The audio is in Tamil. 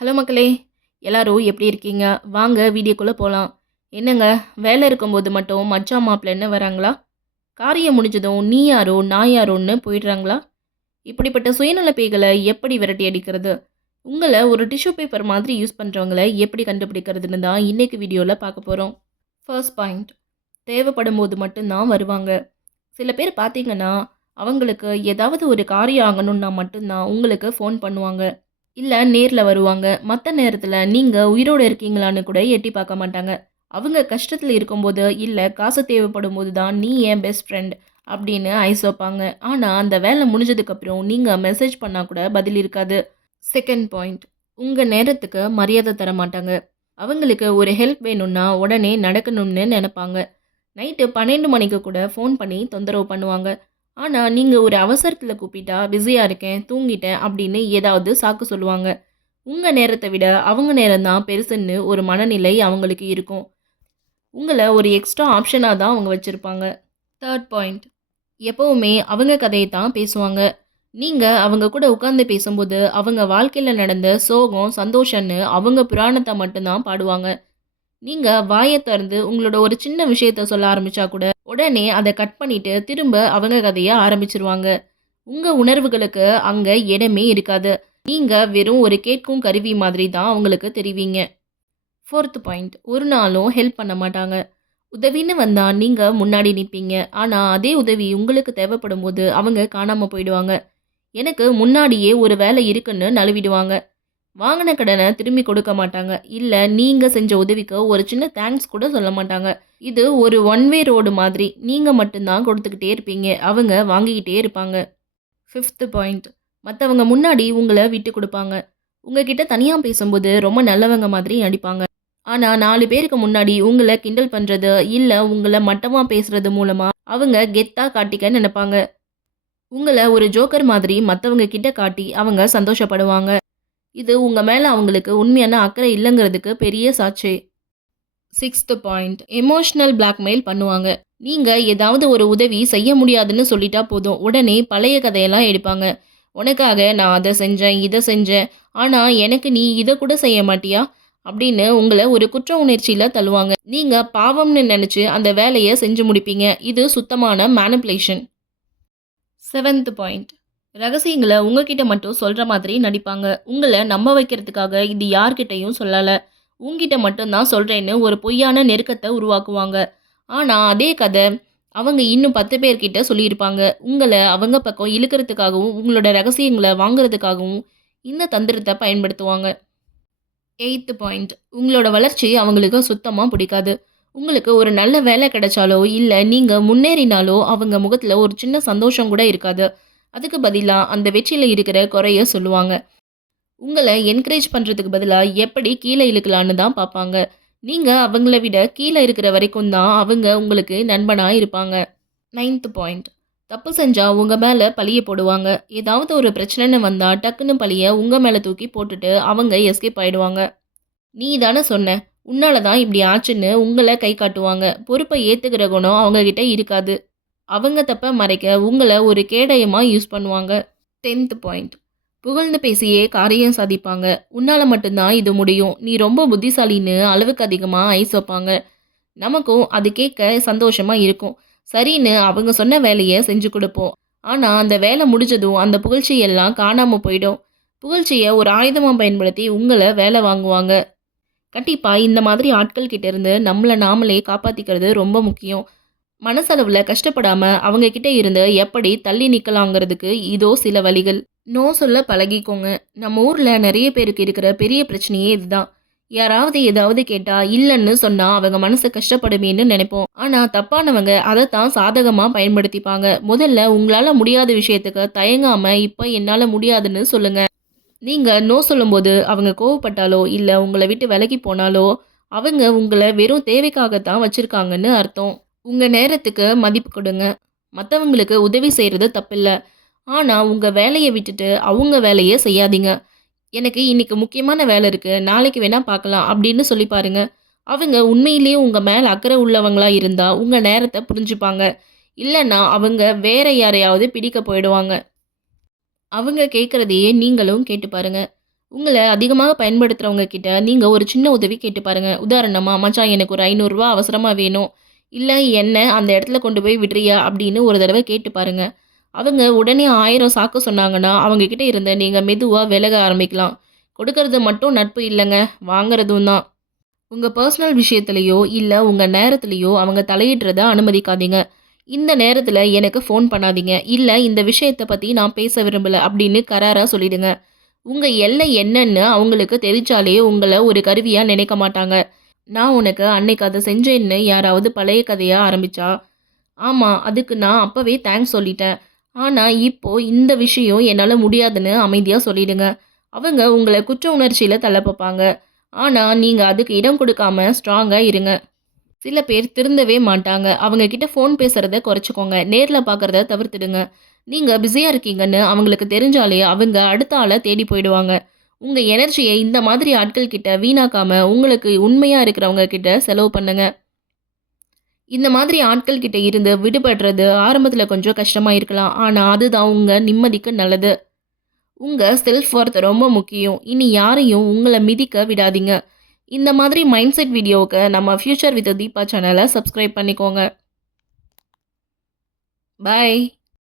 ஹலோ மக்களே! எல்லாரும் எப்படி இருக்கீங்க? வாங்க வீடியோக்குள்ள போலாம். என்னங்க, வேலை இருக்கும்போது மட்டும் மச்சான் மாப்பிள்ளைன்னு வராங்களா? காரியம் முடிஞ்சதும் நீ யாரோ, நான் யாரோன்னு போயிடுறாங்களா? இப்படிப்பட்ட சுயநல பேய்கள எப்படி விரட்டி அடிக்கிறது? உங்கள ஒரு டிஷ்யூ பேப்பர் மாதிரி யூஸ் பண்றவங்கள எப்படி கண்டுபிடிக்கிறதுன்னு தான் இன்னைக்கு வீடியோல பார்க்க போறோம். ஃபர்ஸ்ட் பாயிண்ட், தேவைப்படும்போது மட்டும் தான் வருவாங்க. சில பேர் பார்த்தீங்கன்னா, அவங்களுக்கு ஏதாவது ஒரு காரியம் ஆகணும்னா மட்டும் தான் உங்களுக்கு ஃபோன் பண்ணுவாங்க. இல்ல நேர்ல வருவாங்க. மத்த நேரத்துல நீங்க உயிரோட இருக்கீங்களான்னு கூட எட்டி பார்க்க மாட்டாங்க. அவங்க கஷ்டத்துல இருக்கும்போது, இல்ல காசு தேவைப்படும்போது தான் நீ என் பெஸ்ட் ஃப்ரெண்ட் அப்படின்னு ஐஸ் வைப்பாங்க. ஆனா அந்த வேலை முடிஞ்சதுக்கப்புறம் நீங்க மெசேஜ் பண்ணா கூட பதில் இருக்காது. செகண்ட் பாயிண்ட், உங்க நேரத்துக்கு மரியாதை தர மாட்டாங்க. அவங்களுக்கு ஒரு ஹெல்ப் வேணும்னா உடனே நடக்கணும்னு நெனைப்பாங்க. நைட்டு 12 மணிக்கு கூட ஃபோன் பண்ணி தொந்தரவு பண்ணுவாங்க. ஆனா, நீங்க ஒரு அவசரத்துல கூப்பிட்டா, பிஸியா இருக்கேன், தூங்கிட்டேன் அப்படின்னு ஏதாவது சாக்கு சொல்லுவாங்க. உங்க நேரத்த விட அவங்க நேரம் தான் பெருசுன்னு ஒரு மனநிலை அவங்களுக்கு இருக்கும். உங்கள ஒரு எக்ஸ்ட்ரா ஆப்ஷனா தான் அவங்க வச்சிருப்பாங்க. தேர்ட் பாயிண்ட், எப்பவுமே அவங்க கதைய தான் பேசுவாங்க. நீங்க அவங்க கூட உட்கார்ந்து பேசும்போது, அவங்க வாழ்க்கையில நடந்த சோகம், சந்தோஷம்னு அவங்க புராணத்த மட்டும் தான் பாடுவாங்க. நீங்க வாய திறந்து உங்களோட ஒரு சின்ன விஷயத்த சொல்ல ஆரம்பிச்சா கூட, உடனே அத கட் பண்ணிட்டு திரும்ப அவங்க கதைய ஆரம்பிச்சுருவாங்க. உங்க உணர்வுகளுக்கு அங்க இடமே இருக்காது. நீங்க வெறும் ஒரு கேட்கும் கருவி மாதிரி தான் அவங்களுக்கு தெரிவீங்க. ஃபோர்த் பாயிண்ட், ஒரு நாளும் ஹெல்ப் பண்ண மாட்டாங்க. உதவின்னு வந்தா நீங்க முன்னாடி நிப்பீங்க. ஆனா அதே உதவி உங்களுக்கு தேவைப்படும்போது அவங்க காணாம போயிடுவாங்க. எனக்கு முன்னாடியே ஒரு வேலை இருக்குன்னு நழுவிடுவாங்க. வாங்குன கடன திரும்பி கொடுக்க மாட்டாங்க. இல்ல நீங்க செஞ்ச உதவிக்கு ஒரு சின்ன தேங்க்ஸ் கூட சொல்ல மாட்டாங்க. இது ஒரு ஒன் வே ரோடு மாதிரி. நீங்க மட்டும் தான் கொடுத்துக்கிட்டே இருப்பீங்க. அவங்க வாங்கிக்கிட்டே இருப்பாங்க. ஃபிஃப்த் பாயிண்ட், மத்தவங்க முன்னாடி உங்கள விட்டு குடுப்பாங்க. உங்ககிட்ட தனியா பேசும்போது ரொம்ப நல்லவங்க மாதிரி நடிப்பாங்க. ஆனா 4 பேருக்கு முன்னாடி உங்கள கிண்டல் பண்றது, இல்ல உங்கள மட்டமா பேசுறது மூலமா அவங்க கெத்தா காட்டிக்க நெனைப்பாங்க. உங்கள ஒரு ஜோக்கர் மாதிரி மத்தவங்க கிட்ட காட்டி அவங்க சந்தோஷப்படுவாங்க. இது உங்க மேல அவங்களுக்கு உண்மையான அக்கறை இல்லங்கிறதுக்கு பெரிய சாட்சி. சிக்ஸ்த் பாயிண்ட், எமோஷனல் பிளாக்மெயில் பண்ணுவாங்க. நீங்க ஏதாவது ஒரு உதவி செய்ய முடியாதுன்னு சொல்லிட்டா போதும், உடனே பழைய கதையெல்லாம் எடுப்பாங்க. உனக்காக நான் அதை செஞ்சேன், இதை செஞ்சேன், ஆனா எனக்கு நீ இதை கூட செய்ய மாட்டியா அப்படின்னு உங்களை ஒரு குற்ற உணர்ச்சியில தள்ளுவாங்க. நீங்க பாவம்னு நினைச்சு அந்த வேலையை செஞ்சு முடிப்பீங்க. இது சுத்தமான மேனிப்புலேஷன். செவன்த் பாயிண்ட், ரகசியங்கள உங்ககிட்ட மட்டும் சொல்ற மாதிரி நடிப்பாங்க. உங்கள நம்ப வைக்கிறதுக்காக இது யார்கிட்டயும் சொல்லல. உன்கிட்ட மட்டும் தான் சொல்றேன்னு ஒரு பொய்யான நெருக்கத்த உருவாக்குவாங்க. ஆனா அதே கதை அவங்க இன்னும் 10 பேர்கிட்ட சொல்லியிருப்பாங்க. உங்கள அவங்க பக்கம் இழுக்கிறதுக்காகவும், உங்களோட ரகசியங்கள வாங்குறதுக்காகவும் இந்த தந்திரத்த பயன்படுத்துவாங்க. எய்த் பாயிண்ட், உங்களோட வளர்ச்சி அவங்களுக்கு சுத்தமா பிடிக்காது. உங்களுக்கு ஒரு நல்ல வேலை கிடைச்சாலோ, இல்ல நீங்க முன்னேறினாலோ அவங்க முகத்துல ஒரு சின்ன சந்தோஷம் கூட இருக்காது. அதுக்கு பதிலா அந்த வெற்றியில இருக்கிற குறைய சொல்லுவாங்க. உங்கள என்கரேஜ் பண்றதுக்கு பதிலா எப்படி கீழ இழுக்கலான்னு தான் பார்ப்பாங்க. நீங்க அவங்கள விட கீழ இருக்கிற வரைக்கும் தான் அவங்க உங்களுக்கு நண்பனா இருப்பாங்க. நைன்த் பாயிண்ட், தப்பு செஞ்சா உங்க மேல பழிய போடுவாங்க. ஏதாவது ஒரு பிரச்சனைன்னு வந்தா டக்குன்னு பழிய உங்க மேல தூக்கி போட்டுட்டு அவங்க எஸ்கேப் ஆயிடுவாங்க. நீ தானே சொன்ன, உன்னால தான் இப்படி ஆச்சுன்னு உங்கள கை காட்டுவாங்க. பொறுப்பை ஏத்துக்கிற குணம் அவங்க கிட்ட இருக்காது. அவங்க தப்ப மறைக்க உங்கள ஒரு கேடயமா யூஸ் பண்ணுவாங்க. 10th பாயிண்ட், புகழ்ந்து பேசியே காரியம் சாதிப்பாங்க. உன்னால மட்டும்தான் இது முடியும். நீ ரொம்ப புத்திசாலின்னு அளவுக்கு அதிகமா ஐஸ் வைப்பாங்க. நமக்கும் அது கேட்க சந்தோஷமா இருக்கும். சரின்னு அவங்க சொன்ன வேலைய செஞ்சு கொடுப்போம். ஆனா அந்த வேலை முடிஞ்சதும் அந்த புகழ்ச்சி எல்லாம் காணாம போயிடும். புகழ்ச்சிய ஒரு ஆயுதமா பயன்படுத்தி உங்கள வேலை வாங்குவாங்க. கண்டிப்பா இந்த மாதிரி ஆட்கள் கிட்ட இருந்து நம்மள நாமளே காப்பாத்திக்கிறது ரொம்ப முக்கியம். மனசளவுல கஷ்டப்படாம அவங்க கிட்ட இருந்து எப்படி தள்ளி நிக்கலாங்கிறதுக்கு இதோ சில வழிகள். நோ சொல்ல பழகிக்கோங்க. நம்ம ஊர்ல நிறைய பேருக்கு இருக்கிற பெரிய பிரச்சனையே இதுதான். யாராவது ஏதாவது கேட்டா இல்லன்னு சொன்னா அவங்க மனசு கஷ்டப்படுமேன்னு நினைப்போம். ஆனா தப்பானவங்க அதைத்தான் சாதகமா பயன்படுத்திப்பாங்க. முதல்ல உங்களால முடியாத விஷயத்துக்கு தயங்காம இப்ப என்னால முடியாதுன்னு சொல்லுங்க. நீங்க நோ சொல்லும்போது அவங்க கோவப்பட்டாலோ, இல்ல உங்கள விட்டு விலகி போனாலோ, அவங்க உங்கள வெறும் தேவைக்காகத்தான் வச்சிருக்காங்கன்னு அர்த்தம். உங்க நேரத்துக்கு மதிப்பு கொடுங்க. மத்தவங்களுக்கு உதவி செய்றது தப்பில்ல. ஆனா உங்க வேலைய விட்டுட்டு அவங்க வேலைய செய்யாதீங்க. எனக்கு இன்னைக்கு முக்கியமான வேலை இருக்கு. நாளைக்கு வேணா பார்க்கலாம் அப்படின்னு சொல்லி பாருங்க. அவங்க உண்மையிலேயே உங்க மேல அக்கறை உள்ளவங்களா இருந்தா உங்க நேரத்த புரிஞ்சுப்பாங்க. இல்லன்னா அவங்க வேற யாரையாவது பிடிக்க போயிடுவாங்க. அவங்க கேட்கிறதையே நீங்களும் கேட்டு பாருங்க. உங்கள அதிகமாக பயன்படுத்துறவங்க கிட்ட நீங்க ஒரு சின்ன உதவி கேட்டு பாருங்க. உதாரணமா, "மச்சான் எனக்கு ஒரு ரூ. 500 அவசரமா வேணும். இல்ல என்ன அந்த இடத்துல கொண்டு போய் விடுறியா?" அப்படின்னு ஒரு தடவ கேட்டு பாருங்க. அவங்க உடனே 1000 சாக்கு சொன்னாங்கன்னா, அவங்க கிட்ட இருந்து நீங்க மெதுவா விலக ஆரம்பிக்கலாம். கொடுக்கறது மட்டும் நட்பு இல்லங்க, வாங்குறதும் தான். உங்க பர்சனல் விஷயத்திலயோ, இல்ல உங்க நேரத்திலயோ அவங்க தலையிடுறத அனுமதிக்காதீங்க. "இந்த நேரத்தில எனக்கு ஃபோன் பண்ணாதீங்க. இல்ல இந்த விஷயத்த பத்தி நான் பேச விரும்பல." அப்படின்னு கராரா சொல்லிடுங்க. உங்க எல்லை என்னன்னு அவங்களுக்கு தெரிஞ்சாலே உங்கள ஒரு கருவியா நினைக்க மாட்டாங்க. "நான் உனக்கு அன்னைக்கு அத செஞ்சேன்னு" யாராவது பழைய கதைய ஆரம்பிச்சா, "ஆமா, அதுக்கு நான் அப்பவே தேங்க்ஸ் சொல்லிட்டேன். ஆனா இப்போ இந்த விஷயம் என்னால முடியாதுன்னு" அமைதியா சொல்லிடுங்க. அவங்க உங்கள குற்ற உணர்ச்சியில தள்ள பாப்பாங்க. ஆனா நீங்க அதுக்கு இடம் கொடுக்காம ஸ்ட்ராங்கா இருங்க. சில பேர் திருந்தவே மாட்டாங்க. அவங்க கிட்ட ஃபோன் பேசுறத குறைச்சுக்கோங்க. நேர்ல பார்க்கறத தவிர்த்துடுங்க. நீங்க பிஸியா இருக்கீங்கன்னு அவங்களுக்கு தெரிஞ்சாலே அவங்க அடுத்த ஆள தேடி போயிடுவாங்க. உங்க எனர்ஜிய இந்த மாதிரி ஆட்கள் கிட்ட வீணாக்காம, உங்களுக்கு உண்மையா இருக்கிறவங்க கிட்ட செலவு பண்ணுங்க. இந்த மாதிரி ஆட்கள் கிட்ட இருந்து விடுபடுறது ஆரம்பத்துல கொஞ்சம் கஷ்டமா இருக்கலாம். ஆனா அதுதான் உங்க நிம்மதிக்கு நல்லது. உங்க செல்ஃப் ஒர்த் ரொம்ப முக்கியம். இனி யாரையும் உங்கள மிதிக்க விடாதீங்க. இந்த மாதிரி மைண்ட் செட் வீடியோவுக்கு நம்ம ஃபியூச்சர் வித் தீபா சேனல சப்ஸ்கிரைப் பண்ணிக்கோங்க. பாய்.